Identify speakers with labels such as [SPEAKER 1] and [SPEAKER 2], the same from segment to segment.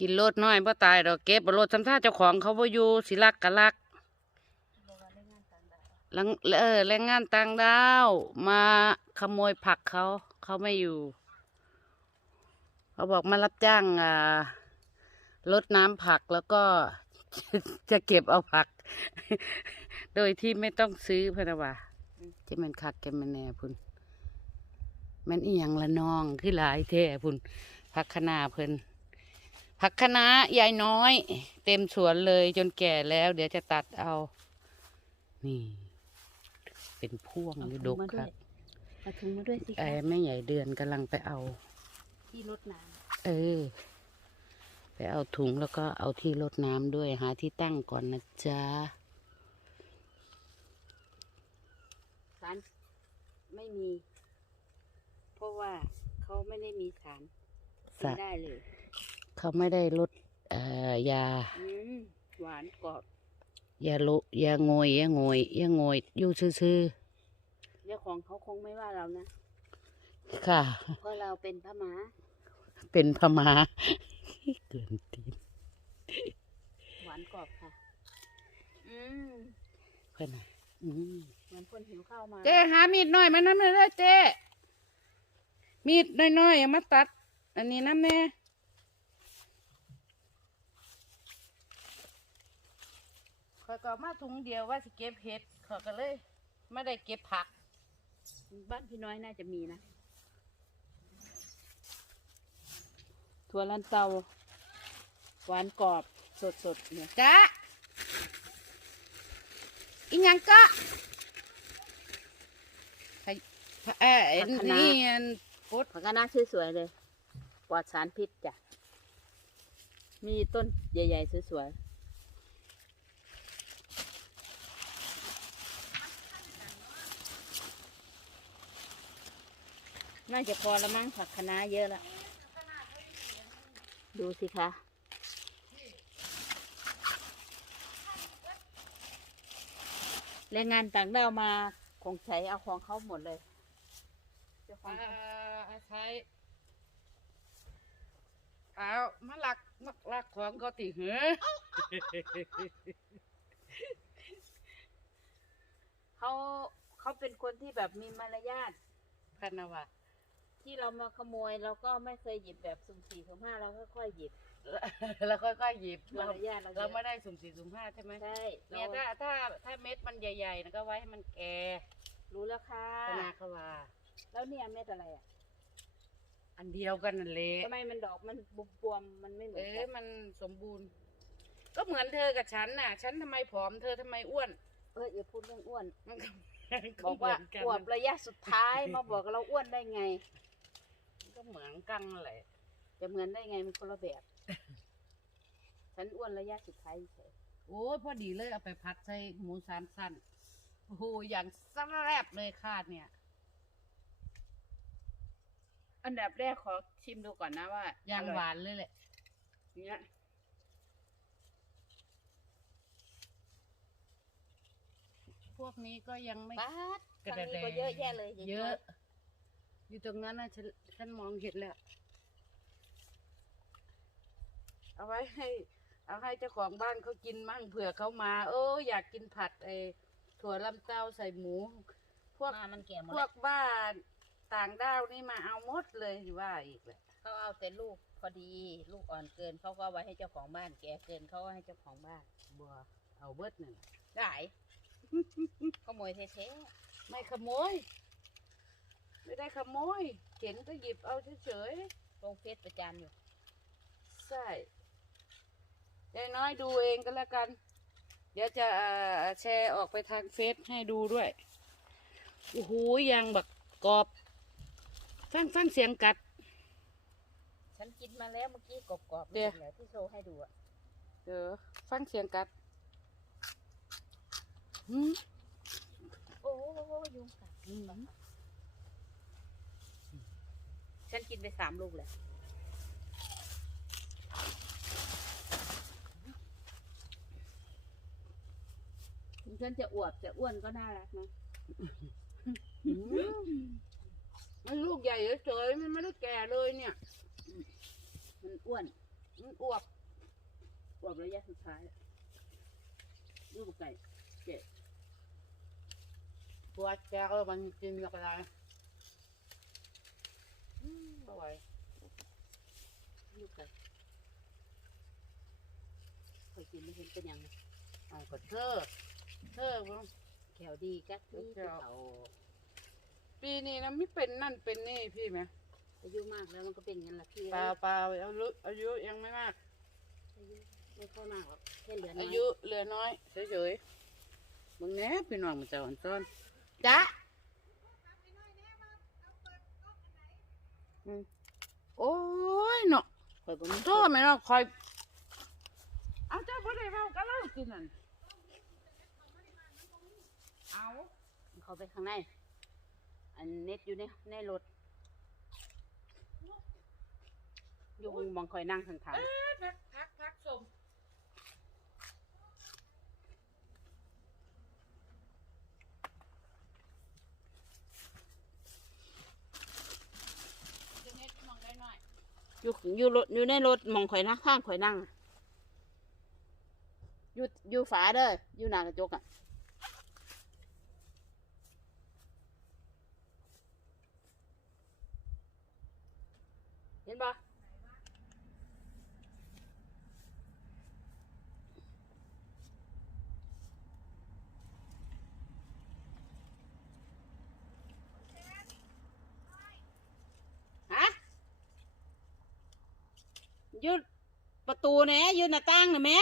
[SPEAKER 1] กินโลดน้อยบ่ตายดอกเก็บบ่โลดทำท่าเจ้าของเขาบ่อยู่สิรักก็รัก
[SPEAKER 2] บอกว่าได้งานต่างดาว
[SPEAKER 1] แรงเออแรงงานต่างดาวมาขโมยผักเขาเขาไม่อยู่ เขาบอกมารับจ้างอ่ารดน้ำผักแล้วก็จะเก็บเอาผัก โดยที่ไม่ต้องซื้อพนะว่าจะมันคักแกมันแน่พุ่นมันอีหยังละนองคือหลายแท้พุ่นผักคะนาเพิ่น ผักคะนายายน้อย เต็มสวนเลยจนแก่แล้ว เดี๋ยวจะตัดเอา นี่ เป็นพ่วงหรือดกครับ
[SPEAKER 2] เอาถุงมาด้วยสิ
[SPEAKER 1] ไอ้
[SPEAKER 2] คะ
[SPEAKER 1] แม่ใหญ่เดือนกำลังไปเอา
[SPEAKER 2] ที่รดน้
[SPEAKER 1] เออ ไปเอาถุงแล้วก็เอาที่รดน้ำด้วย หาที่ตั้งก่อนนะจ๊ะำ
[SPEAKER 2] สารไม่มี เพราะว่าเขาไม่ได้มีสารกินได้เลย
[SPEAKER 1] เขาไม่ได้ลดเอ่อยา
[SPEAKER 2] อืมหวานกรอบ
[SPEAKER 1] ยาโลยาโงยยาโงยยาโงยอยู่ซื่อ
[SPEAKER 2] เจ้าของเขาคงไม่ว่าเรานะ
[SPEAKER 1] ๆค่ะ
[SPEAKER 2] เพราะเราเป็นพม่า
[SPEAKER 1] เป็นพมาเกินตีน
[SPEAKER 2] หวานกรอบค่ะ อืม
[SPEAKER 1] เพื่อนน่ะอืม
[SPEAKER 2] เหมือนคนหิวข้าวมา
[SPEAKER 1] เจ๊หามีดหน่อยมาน้ำเลยเด้อเจ๊มีดน้อยๆเอามาตัด อันนี้น้ำแน่ อยก็เอามาถุงเดียวว่าสิเก็บเห็ดเขอยก็เลยไม่ได้เก็บผัก
[SPEAKER 2] บ้านพี่น้อยน่าจะมีนะ ถั่วลันเตา หวานกรอบสดๆเนี่ย
[SPEAKER 1] จ้าอีหยังก็ไผเอ่อนี่อันพุด
[SPEAKER 2] ผักกะน้าสวยๆเลย ปลอดสารพิษจ้ะ มีต้นใหญ่ๆสวยๆ น่าจะพอละมั้งผักคะน้าเยอะแล้วดูสิคะ แรงงานต่างด้าวมาคงใช้เอาของเขาหมดเลยเจ้าขอ
[SPEAKER 1] อ่าง
[SPEAKER 2] เขา
[SPEAKER 1] ใช้เอามาลักมาลักของก็ติเหรอ
[SPEAKER 2] เขาเขาเป็นคนที่แบบมีมารยาท
[SPEAKER 1] พันนวะ
[SPEAKER 2] ที่เรามาขโมยเราก็ไม่เคยหยิบแบบสุ่มสี่สุ่มห้าเราค่อยๆหยิบ
[SPEAKER 1] แล้วค่อยๆหยิบ
[SPEAKER 2] มา
[SPEAKER 1] เรา
[SPEAKER 2] รยาทเรา
[SPEAKER 1] เรา
[SPEAKER 2] เย
[SPEAKER 1] ไม่
[SPEAKER 2] อะ
[SPEAKER 1] ได้สุ่มสี่สุ่มห้าใช่ไหม
[SPEAKER 2] ใช่
[SPEAKER 1] เนี่ย
[SPEAKER 2] เรา
[SPEAKER 1] ถ้าถ้าถ้าเม็ดมันใหญ่ๆนะก็ไว้ให้มันแก่
[SPEAKER 2] รู้แล้วค่ะ
[SPEAKER 1] พนาเขาว่า
[SPEAKER 2] แล้วเนี่ยเม็ดอะไรอะ
[SPEAKER 1] อันเดียวกันนั่นแหละ
[SPEAKER 2] ทำไมมันดอกมันบวมๆมันไม่เหมื
[SPEAKER 1] เอ
[SPEAKER 2] อน
[SPEAKER 1] อ
[SPEAKER 2] กัน
[SPEAKER 1] มันสมบูรณ์ ก็เหมือนเธอกับฉันน่ะ ฉันทำไมผอมเธอทำไมอ้วน
[SPEAKER 2] เอออย่าพูดเรื่องอ้วน
[SPEAKER 1] มันก็
[SPEAKER 2] บอกว่า
[SPEAKER 1] เหมืนน
[SPEAKER 2] อวบระยะสุดท้ายมาบอกเราอ้วนได้ไง
[SPEAKER 1] มัน ก็เหมือนกันแหละ
[SPEAKER 2] จะเหมือนได้ไงมันคนละแบบ ฉันอ้วนระยะสุดท้ายเฉย
[SPEAKER 1] โอ้ยพอดีเลยเอาไปพัดใส่หมูสามสั้นโอ้โหอย่างแซ่บเลยคาดเนี่ย
[SPEAKER 2] อันดับแรกขอชิมดูก่อนนะว่า
[SPEAKER 1] อย่าง
[SPEAKER 2] อร่อ
[SPEAKER 1] หวานเลยแหละ
[SPEAKER 2] เนี้ย
[SPEAKER 1] พวกนี้ก็ยังไม่
[SPEAKER 2] ป๊าด
[SPEAKER 1] กระ
[SPEAKER 2] ทาง
[SPEAKER 1] แด
[SPEAKER 2] นี้ก็เยอะแยะเลยาง
[SPEAKER 1] เย
[SPEAKER 2] น้
[SPEAKER 1] อะ อยู่ตรงนั้นนะฉันฉันมองเห็นแล้วเอาไว้ให้ เอาให้เจ้าของบ้านเขากินมั่งเผื่อเขามา เอออยากกินผัดไอ้ถั่วลำเต้าใส่หมู พวก
[SPEAKER 2] มามันแก่หมด
[SPEAKER 1] พวกบ้านต่างด้าวนี่มาเอาหมดเลยว่าอีกแหละ
[SPEAKER 2] เขาเอาแต่ลูกพอดี ลูกอ่อนเกินเขาก็เอาไว้ให้เจ้าของบ้าน แก่เกินเขาก็ให้เจ้าของบ้าน
[SPEAKER 1] บัวเอาเบิดหนึ่ง
[SPEAKER 2] ได้ขโมยเท่
[SPEAKER 1] ไม่ขโมย ไม่ได้ขโมย เห็นก็หยิบเอาเฉย
[SPEAKER 2] ๆลงเฟซประจานอยู่
[SPEAKER 1] ๆ ใช่ยายน้อยดูเองก็แล้วกัน เดี๋ยวจะเอ่อแชร์ออกไปทางเฟซให้ดูด้วย โอ้โหยังแบบกรอบ ฟังฟังเสียงกัด
[SPEAKER 2] ฉันกินมาแล้วเมื่อกี้กรอบๆ
[SPEAKER 1] เดี๋ยว
[SPEAKER 2] นี่แหละที่โชว์ให้ดูอะ
[SPEAKER 1] เดี๋ยวฟังเสียงกัดหืม
[SPEAKER 2] โอ้โหยุงกัด
[SPEAKER 1] หืม
[SPEAKER 2] ฉันกินไปสามลูกเลยถึงฉันจะอวบแต่อ้วนก็น่ารักนะ
[SPEAKER 1] หืมมันลูกใหญ่เฉยๆมันไม่ได้แก่เลยเนี่ย
[SPEAKER 2] มันอ้วน มันอ้วกอ้วกระยะสุดท้ายลูกไก่เจ็ด
[SPEAKER 1] ปวดแก้วมันกินแล้วก็ได้อืม บ่ไหว
[SPEAKER 2] ลูกไก่เคยกินไม่เห็นเป็นหยัง
[SPEAKER 1] เอาก็เธอเธอบ่
[SPEAKER 2] แขวดีกัดนี่
[SPEAKER 1] แข
[SPEAKER 2] คือ
[SPEAKER 1] ว
[SPEAKER 2] เขา
[SPEAKER 1] ปีนี้นะไม่เป็นนั่นเป็นนี่พี่ไหม
[SPEAKER 2] อายุมากแล้วมันก็เป็นอย่างนั้นแหละพี่
[SPEAKER 1] เปล่าเปล่าอายุอายุยังไม่มาก
[SPEAKER 2] อายุไม่ค่อยมากหรอกแค่เหลือน้
[SPEAKER 1] อา
[SPEAKER 2] อย
[SPEAKER 1] ยุเหลือน้อยเฉยๆมึงแหน่พี่น้องมันจะอ่อนซ้อนจ้ะอืม โอ้ยเนาะ
[SPEAKER 2] คอยบ่มี
[SPEAKER 1] โทษไหมเนาะคอย เอาเจ้าบ่ได้เว้ากันแล้วกินนั่นเอา
[SPEAKER 2] เขาไปข้างใน อันเน็ตอยู่ในในรถอยู่มองคอยนั่งข้าง
[SPEAKER 1] เอ้ยพักพักพักสมจะเน็ตมองได้หน่อย
[SPEAKER 2] ๆ อยู่อยู่รถอยู่ในรถมองข่อยนั่งข้างข่อยนั่งอยู่อยู่ฝาเด้ออยู่หน้ากระจกอะเห็นปะ ฮะอ ยืดประตูเนี่ยยืดหน้าต่างนะแม่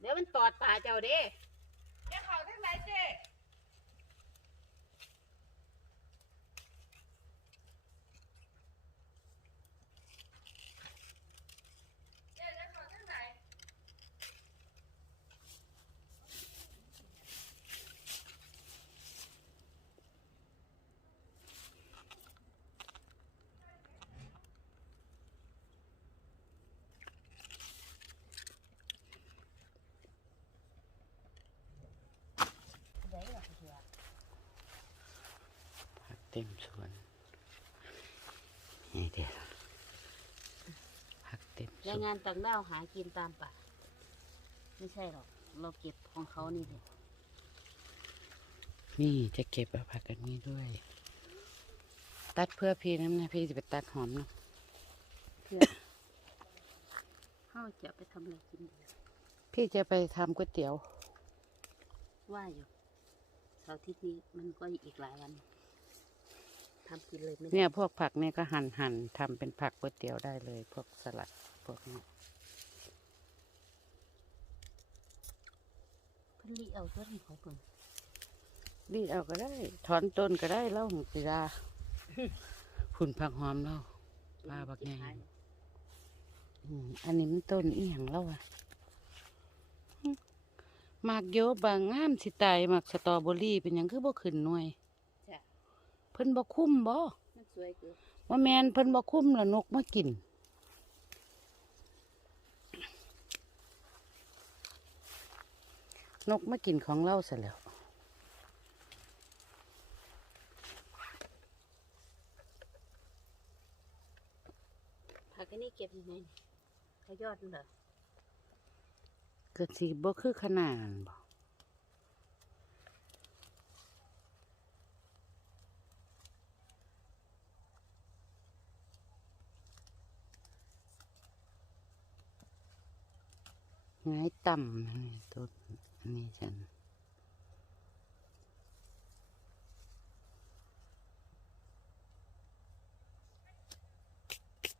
[SPEAKER 2] เดี๋ยวมันตอดตาเจ้าเด้
[SPEAKER 1] เจ้าเขาทั้งไหนเจ๊
[SPEAKER 2] ได้หรอเถื่อ
[SPEAKER 1] ผัก เต็มสวนนี่เดี๋ยวผักเต็มส
[SPEAKER 2] แรง
[SPEAKER 1] วน
[SPEAKER 2] งานต่างด้าวหากินตามป่าไม่ใช่หรอก เราเก็บของเขานี่เลย
[SPEAKER 1] นี่จะเก็บเอาผักกันนี้ด้วย ตัดเพื่อพี่น้ำนะพี่จะไปตัดหอมเนาะ
[SPEAKER 2] เพื่อ เขาจะไปทำอะไรกินดี
[SPEAKER 1] พี่จะไปทำก๋วยเตี๋ยว
[SPEAKER 2] ว่าอยู่เสาร์อาทิตย์นี้มันก็อีกหลายวัน ทำกินเลยไม่ได้
[SPEAKER 1] เนี่ยพวกผักเนี่ยก็หั่นหั่นทำเป็นผักก๋วยเตี๋ยวได้เลย พวกสลัดพวกนี้
[SPEAKER 2] เพิ่นรีเอาต้นของเพิ่น
[SPEAKER 1] รีดเอาก็ได้ ถอนต้นก็ได้เล่าหงปีดาผุนผักหอมเล่าปลาบักใหญ่อืมอันนี้มันต้นอีหยังแล้วอะหึหมากโยบางงามสิตายหมากสตรอเบอรี่เป็นหยังคือบ่ขึ้นหน่วย
[SPEAKER 2] จ้ะ
[SPEAKER 1] เพิ่นบ่คุ้มบ่
[SPEAKER 2] มันสวยเกิน
[SPEAKER 1] ว่าแมนเพิ่นบ่คุ้มแล้วนกมากิน นกมากินของเราซะแล้ว
[SPEAKER 2] ผักอันนี้เก็บยังไงนี่เขายอดมันเหรอ
[SPEAKER 1] เกิดสิบ่คือขนาดบ่ งายต่ำนี่ต้นอันนี้ฉัน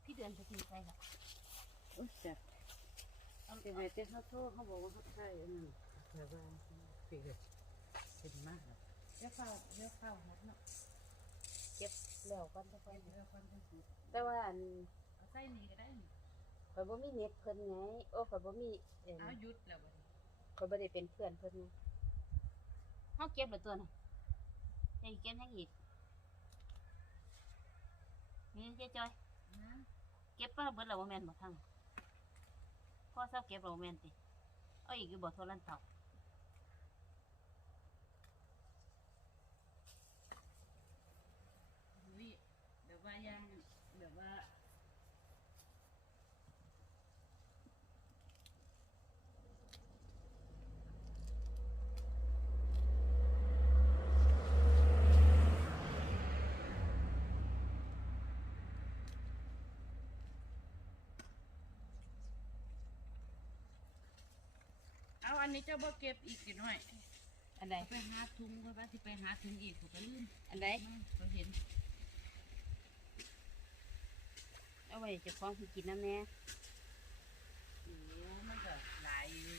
[SPEAKER 2] พี่เดือนจะกินใครค่ะ
[SPEAKER 1] โอ้ยจ้ะเอาไปไว้แต่เขาโทษเขาบอกว่าเขาใช่อันนั้นแต่ว่าสิเกิดเป็นมากแล้วเดี๋ยวเข้าเดี๋ยวเข้าหมดเนาะ
[SPEAKER 2] เก็บแล้วกันทุกคน
[SPEAKER 1] เดี๋ยวคนจะสิ
[SPEAKER 2] แต่ว่าอัน
[SPEAKER 1] เอาใส่นี่ก็ได้นี่
[SPEAKER 2] ข่อยบ่มีเน็ตเพิ่นไง โอ้ข่อยบ่มีเอ้า
[SPEAKER 1] หยุดแล้วบั
[SPEAKER 2] ข่อยบ่ได้เป็นเพื่อนเพิ่นไงเฮาเก็บเหลือตัวน่ะยังเก็บทั้งอีกนี่เจ๊จอยเก็บมาเบิดแล้วบ่แม่นบ่ทั้งพ่อเซาเก็บแล้วบ่แม่นติเอาอีกยู่บ่โทรลันเต่าวิเดี๋ยวว่ายัง
[SPEAKER 1] เอาอันนี้เจ้าบ่เก็บอีกกี่หน่อย
[SPEAKER 2] อันใด
[SPEAKER 1] ไปหาถุงเพราะว่าสิไปหาถุงอีกผมก็ลืม
[SPEAKER 2] อันใด
[SPEAKER 1] เขาเห็น
[SPEAKER 2] เอาไว้เจะคล้าของสิกินน้ำแน่
[SPEAKER 1] โอ้มันก็หลายอยู่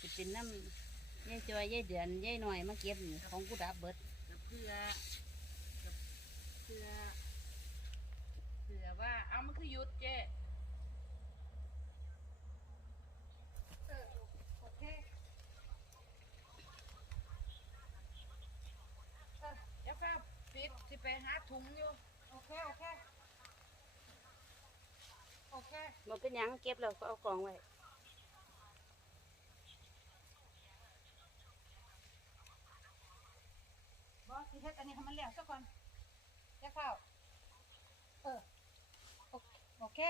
[SPEAKER 2] จะเป็นน้ำยายจอยยายเดือนยายหน่อยมาเก็บนี่ของกูดับเบิด
[SPEAKER 1] กับเพื่อกับเพื่อเพื่อว่าเอามันคือหยุดเจ๊โอเคเดี๋ยวฟ้าปิดสิ ไปหาถุงอยู่ โอเค โอเค โอเค
[SPEAKER 2] บ่เป็นหยังเก็บแล้วก็เอากองไว้
[SPEAKER 3] บอสสิเฮ็ดอันนี้ให้มันแล้วซะก่อนจะเข้าเออ โอโอเค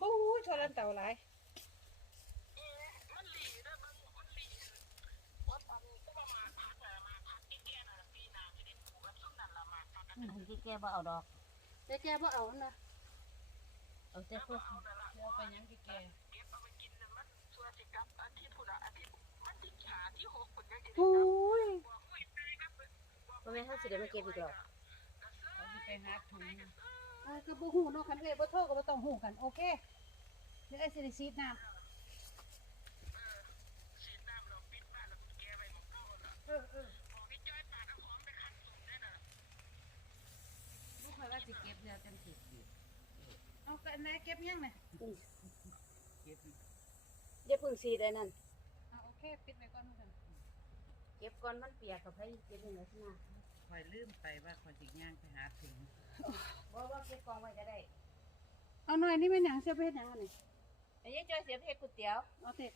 [SPEAKER 3] ปู้ยโทรนเต่าหลาย
[SPEAKER 2] ที่แกบ่เอาดอก
[SPEAKER 3] แต่แกบ่เอานะ
[SPEAKER 2] เอาแต่พวก
[SPEAKER 1] เดี๋ยวไปยังกี่แก
[SPEAKER 3] ปู้ย
[SPEAKER 2] บ่แม่นเฮาสิได้มาเก็บอีกหรอก
[SPEAKER 1] เขาสิไปหาถุง
[SPEAKER 3] เออคือบ่ฮู้เนาะคันเอ้ยบ่โทรก็บ่ต้องฮู้กันโอเคเดี๋ยวไอ้สิได้ซีดน้ำเออเออ
[SPEAKER 1] ลูกคอยว่าสิเก็บแล้วจังสิเก็บ
[SPEAKER 3] เอา กันแม่เก็บยังน่ะ
[SPEAKER 2] อืม
[SPEAKER 1] เก็บ
[SPEAKER 2] อย่าเพึ่งซีดไอ้นั่น
[SPEAKER 3] เอาโอเคปิดไว้ก่อนกัน
[SPEAKER 2] เก็บก่อนมันเปียกกับไผเก็บยังไงซินะ
[SPEAKER 1] คอยลืมไปว่าคอยสิย่างไปหาถุง
[SPEAKER 2] บ่ว่าเก็บกองไว้ก็ได้
[SPEAKER 3] เอาหน่อยนี่แม่นหยังเสียไปเฮ็ดหยังอันนี้
[SPEAKER 2] ไอ้ยายจอยเสียไปเฮ็ดก๋วยเตี๋ยว
[SPEAKER 3] เอาเถอะ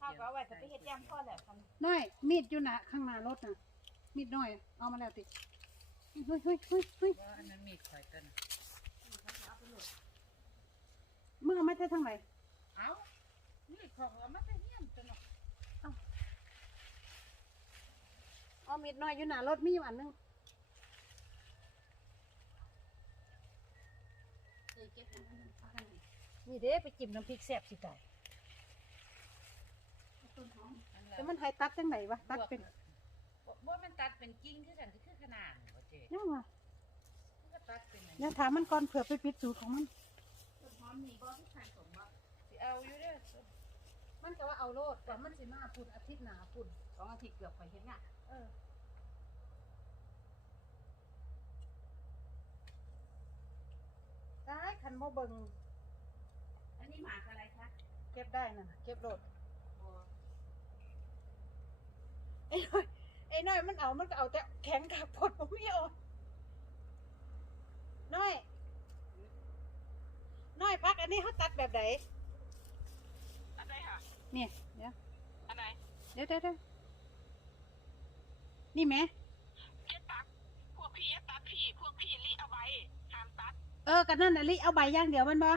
[SPEAKER 2] ข้าวก็เอาไว้แต่ไปเฮ็ดยำพ่อแล้วคัน
[SPEAKER 3] น้อยมีดอยู่น่ะข้างหน้ารถน่ะมีดน้อย เอามาแล้วติเฮ้ยเฮ้ยเฮ้ยเฮ้ย
[SPEAKER 1] ว่าอันนั้นมีคอยกัน
[SPEAKER 3] มึงเอามาแต่ทางไหน
[SPEAKER 1] เอ้านี่ของเอามาแต่เฮียนตัวเนาะ
[SPEAKER 3] เอามีดน้อยอยู่หน้ารถมีอยู่อันหนึง
[SPEAKER 2] เคยเก็บอันนั้นเอาคันนี้
[SPEAKER 3] นี่เด้ไปจิ้มน้ำพริกแซ่บสิตาย
[SPEAKER 2] ต้นหอม
[SPEAKER 1] อัน
[SPEAKER 3] แต่
[SPEAKER 1] ละ
[SPEAKER 3] มันให้ตัดจังไหนวะตัดเป็น
[SPEAKER 1] บ่บ่มันตัดเป็นกิ่งคือกันคือขนาดบ่เจ๊
[SPEAKER 3] ยังวะ
[SPEAKER 1] มันก็ตัดเป็นอัน
[SPEAKER 3] อย่าถามมันก่อนเผื่อไปปิดสูตรของมัน
[SPEAKER 2] ต้นหอ มนี่บ่ที่ทานสมบ่
[SPEAKER 1] สิเอาอยู่เด้อ
[SPEAKER 3] มันก็ว่าเอาโลดแต่มันสิมาพุ่นอาทิตย์หน้าพุ่น
[SPEAKER 2] สองอาทิตย์เกือบข่อยเฮ็ดงาน
[SPEAKER 3] เออได้คันบ่เบิง
[SPEAKER 2] อันนี้หมากอะไรคะ
[SPEAKER 3] เก็บได้น่ะเก็บโลด
[SPEAKER 2] บ่
[SPEAKER 3] ไอ้น้อยไอ้น้อยมันเอามันก็เอาแต่แข็งกับพดบ่มีเอาน้อย น้อยพักอันนี้เขาตัดแบบไหน
[SPEAKER 4] อันไหนค่ะ
[SPEAKER 3] เนี่ยเดี๋ยว
[SPEAKER 4] อันไหน
[SPEAKER 3] เดี๋ยวเดี๋ยวเดี๋ยวนี่แหม่
[SPEAKER 4] เก็บตัดพวกพี่เอตัดพี่พวกพี่รีเอาใบห้ามตัด
[SPEAKER 3] เออกันนั่นน่ะลิเอาใบอย่างเดียวมันบ่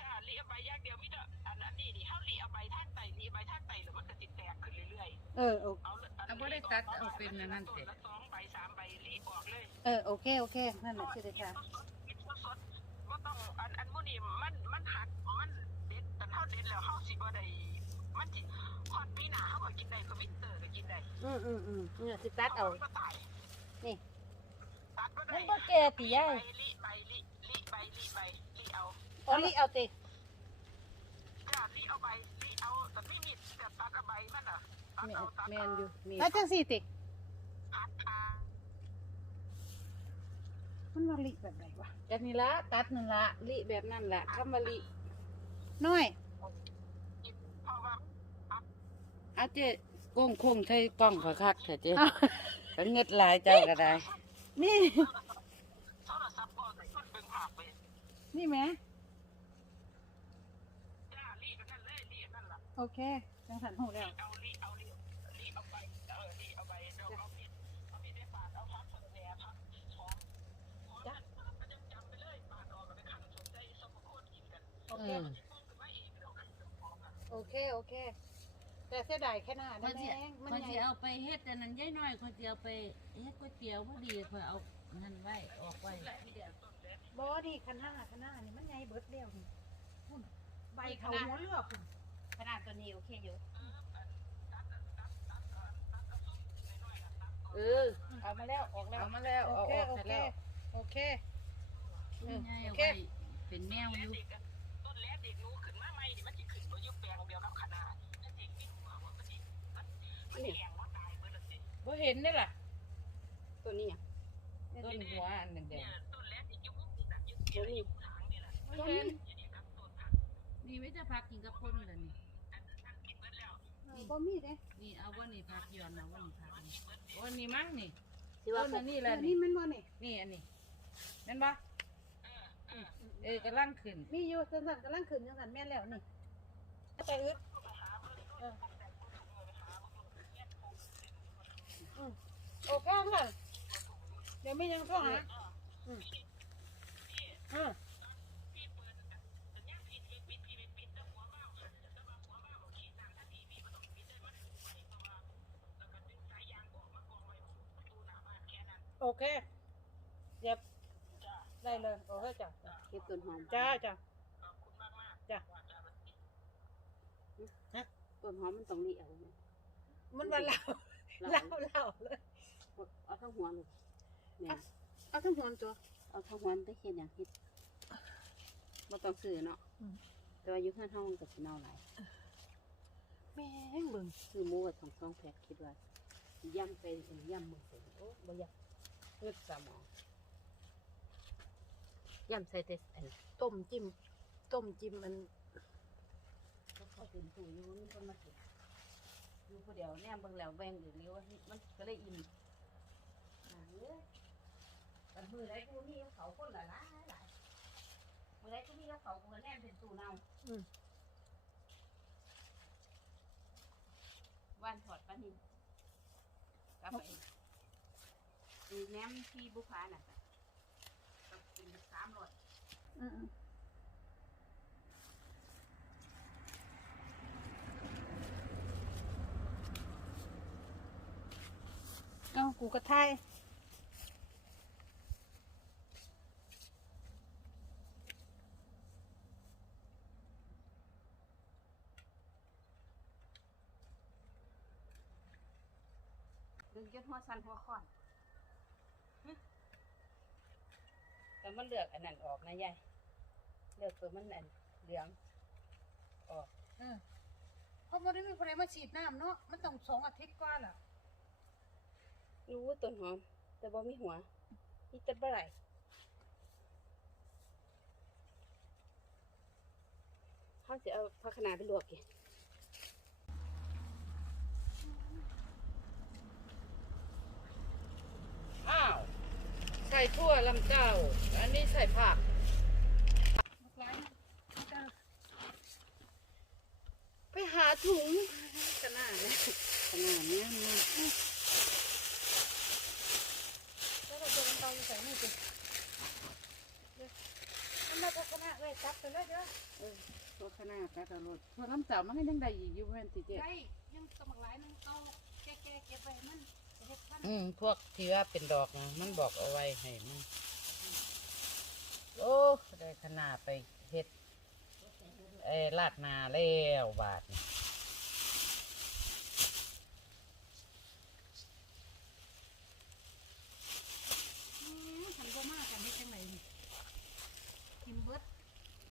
[SPEAKER 4] จ้ารีเอาใบอย่างเดียวมิเตออันอันนี้นี่เฮารีเอาใบท่านไตรีใบท่านไตแล้วมันก็ติดแตกขึ้นเรื่อย
[SPEAKER 3] เออโอ
[SPEAKER 4] ๆเอาเลย
[SPEAKER 1] เอาบ่ได้ตัดเอาเป็นอันนั้น
[SPEAKER 4] ต้
[SPEAKER 1] เสร็
[SPEAKER 4] น
[SPEAKER 1] จ
[SPEAKER 4] ละสองใบสามใบรีออกเลย
[SPEAKER 3] เออโอเคโอเคนั่นแหละชื่อเด็ดค่ะ
[SPEAKER 4] กินสดๆ บ่ต้องอันอันมื้อนี้มันมันหักมันเด็ดแต่เฮาเด็ดแล้วเฮาสิบ่ได้มันสิฮอดปีหน้าเฮาก็กินได้คือวินเตอร์ก็กินได้
[SPEAKER 2] อืมอืมอืมเนี่ยสิตัดเอา
[SPEAKER 4] มันก็ตาย
[SPEAKER 2] นี่
[SPEAKER 4] ตัดบ่
[SPEAKER 2] มั
[SPEAKER 4] ได้
[SPEAKER 2] นบ่แก่ติยาย
[SPEAKER 4] รีใบรีรีใบรีใบรีเอา
[SPEAKER 3] อ๋อลิเอาติ
[SPEAKER 4] จ้าลีเอาใบลีเอาแต่ไม่มีแต่ตัดเอาใบมันอะตัด
[SPEAKER 1] แม่
[SPEAKER 4] เอาตัด
[SPEAKER 1] แม่นอยู่มี
[SPEAKER 3] แล้วจังสี่ติ
[SPEAKER 4] พัดอา
[SPEAKER 3] มันว่าลิแบบไหนวะ
[SPEAKER 1] กันนี่ละตัดนั่นละลิแบบนั่นละคำว่าลิ
[SPEAKER 3] น้อย
[SPEAKER 4] เพราะว่า
[SPEAKER 1] เอาเจ๊โก้งโค้งใช้กล้องขอคักเถอะเจ๊ก็เงิดหลายเจ้าก็ได้
[SPEAKER 3] นี่
[SPEAKER 4] โทรศัพท์ก็ใส่คนเบิ่งภาพไป
[SPEAKER 3] นี่แหม่
[SPEAKER 4] จ้าลีอันนั้นเลยลีอันนั้นล่ะ
[SPEAKER 3] โอเคจังสันหูแล้ว
[SPEAKER 4] เอาลีเอาลีลีเอาใบเออลีเอาใบเดี๋ยวเอามีดเอามีดได้ปาดเอาพักสดแดด
[SPEAKER 3] เค
[SPEAKER 1] อืม
[SPEAKER 3] โอเคโอเค แต่เสียดายแค่หน้า
[SPEAKER 2] ค
[SPEAKER 3] นั่
[SPEAKER 2] น
[SPEAKER 3] น
[SPEAKER 2] ที่
[SPEAKER 3] เองมัน
[SPEAKER 2] คน
[SPEAKER 3] ให
[SPEAKER 2] ที่
[SPEAKER 3] ญ่
[SPEAKER 2] เอาไปเฮ็ดแต่นั้นย่ายน้อยคนที่เอาไปเฮ็ดก๋วยเตี๋ยวพอดีคอยเอานั่นไว้ออกไว้
[SPEAKER 3] บอนี่คันห้าคันห้านี่มันใหญ่เบิดเดียวนี่พุ่นใบเขาหัวเลือกพุ่น
[SPEAKER 2] ขนาดตัวนี้โอเคอยู่ เออเอามาแล้วออกแล้ว
[SPEAKER 1] เอามาแล้ว
[SPEAKER 3] โอ
[SPEAKER 1] เอา
[SPEAKER 3] เค
[SPEAKER 1] ออก
[SPEAKER 3] โอ
[SPEAKER 1] ให้
[SPEAKER 3] เค
[SPEAKER 1] แล้ว
[SPEAKER 3] โอเค
[SPEAKER 2] นี่ไง
[SPEAKER 3] โอ
[SPEAKER 2] เอา
[SPEAKER 3] เค
[SPEAKER 2] ไว้เป็นแมวอยู่
[SPEAKER 4] มาใหม่นี่มันสิขึ้นบ่อยู่แปลงเดียวกับคณะมันสิมีหัวว่ามันสิมันมันแห้งบ่ตายเบิดละสิ
[SPEAKER 1] บ่เห็นได้ล่ะ
[SPEAKER 2] ตัวนี้อะ
[SPEAKER 1] ต้นหัวอันแด
[SPEAKER 4] เนี่ย
[SPEAKER 1] ง
[SPEAKER 4] ต้นแรกที่อยู่มุมนี่น่ะอยู่เสียอยู่ทางนี่แหละ
[SPEAKER 1] ๆบ่เห็น
[SPEAKER 4] อยู่นี่ครับต้นผัก
[SPEAKER 2] นี่ไม่จะพักกินกับคนเลยนี่
[SPEAKER 4] อันอันกินเบิดแล้ว
[SPEAKER 3] บ่มีเด้
[SPEAKER 2] นี่เอาว่านี่พักย้อนเอาว่านี่พักนี่
[SPEAKER 1] วันนี้มั้งนี่
[SPEAKER 2] ที่ว่า
[SPEAKER 1] ต้นอันนี้แห
[SPEAKER 3] เอ
[SPEAKER 1] ละ
[SPEAKER 3] อ
[SPEAKER 1] นี่
[SPEAKER 3] นี่มันบ่นี่
[SPEAKER 1] นี่อันนี้แม่นบ่ เออกำลังขึ้น
[SPEAKER 3] มีอยู่สันสันกำลังขึ้นจังสันแม่นแล้วนี่แต่อึดเอออืมโอเคค่ะเดี๋ยวไม่ยังโทรหาอืมเออโอเคเย็บได้เลย โอเคจ้ะ
[SPEAKER 2] เก็บต้นหอม
[SPEAKER 3] จ้าจ้ะจ้ะ
[SPEAKER 2] ต้นหอมมันต้องรีเอาไว้
[SPEAKER 3] มันว่าเรา
[SPEAKER 2] เรา
[SPEAKER 3] เราเราเลย
[SPEAKER 2] เอาทั้งหัวเลยเนี่ย
[SPEAKER 3] เอาทั้งหัวตัว
[SPEAKER 2] เอาทั้งหัวมันได้เฮ็ดอย่างเฮ็ดบ่ต้องซื้อเนาะ
[SPEAKER 3] อืม
[SPEAKER 2] แต่ว่าอยู่ข้างเฮามันก็สิเน่าหลาย
[SPEAKER 3] แม่งเบิ่ง
[SPEAKER 2] ซื้อหมูไว้สองสองแพ็คคิดว่าย่ำไปเป็นย่ำมือเสร็จโอ้บ่อยากเลือดสมอง ย่ำใส่แต่อัน
[SPEAKER 3] ต้มจิ้ม ต้มจิ้มมัน
[SPEAKER 2] เขาเข้าตื่นตู้อยู่มีคนมาเก็บอยู่ผู้เดียวแนมเบิ่งแล้วแบ่งอยู่นิ้วมันก็เลยอิ่มอ่าเอ้ยแต่มือใดกูมีกับเขาคนละหลายหลายมือใดกูมีกับเขากูก็แนมเป็นตู้เน่า
[SPEAKER 3] อืม
[SPEAKER 2] ว่านถอดปะนี่กลับไปอีแหนมที่บุพาน่ะจ้ะต้องกิน สามร้อย
[SPEAKER 3] อืมเอากูกระทาย
[SPEAKER 2] ดึงจนหัวสั่นหัวคอน แต่มันเลือกอันนั้นออกนะยายเลือกตัวมันอันเหลืองออก
[SPEAKER 3] เออเพราะมันไม่มีคนใดมาฉีดน้ำเนาะมันต้องสองอาทิตย์กว่าล่ะ
[SPEAKER 2] รู้ต้นหอม แต่บ่มีหัวมีแต่บ่ไหลเขาจะเอาผักคะน้าไปลวกกิน
[SPEAKER 1] อ้าว ใส่ทั่วลำเจ้า อันนี้ใส่ผัก
[SPEAKER 3] ร้ายจ้า
[SPEAKER 1] ไปหาถุง
[SPEAKER 3] ขนาดเลย
[SPEAKER 2] ขนาดเนี้ยมัน
[SPEAKER 3] แล้วเราตัวกันเตาอยู่ใส่นี่สิเดี๋ยวอันมาพักนาเลยจับไปเลยเด้อ
[SPEAKER 1] ตัวขนาดกระโดดทั่วลำเจ้ามันก็ยังได้อีกอยู่แม่นติเจ
[SPEAKER 3] ได้ยังสมัครหลายนึงเอาแก่ๆเก็บไว้ให้มันจะเฮ็ดพันธุ์
[SPEAKER 1] อืม พวกที่ว่าเป็นดอกนะมันบอกเอาไว้ให้มันโอ้ ได้ขนาดไปเฮ็ดเอ้ลาดนาแล้วบาทนี่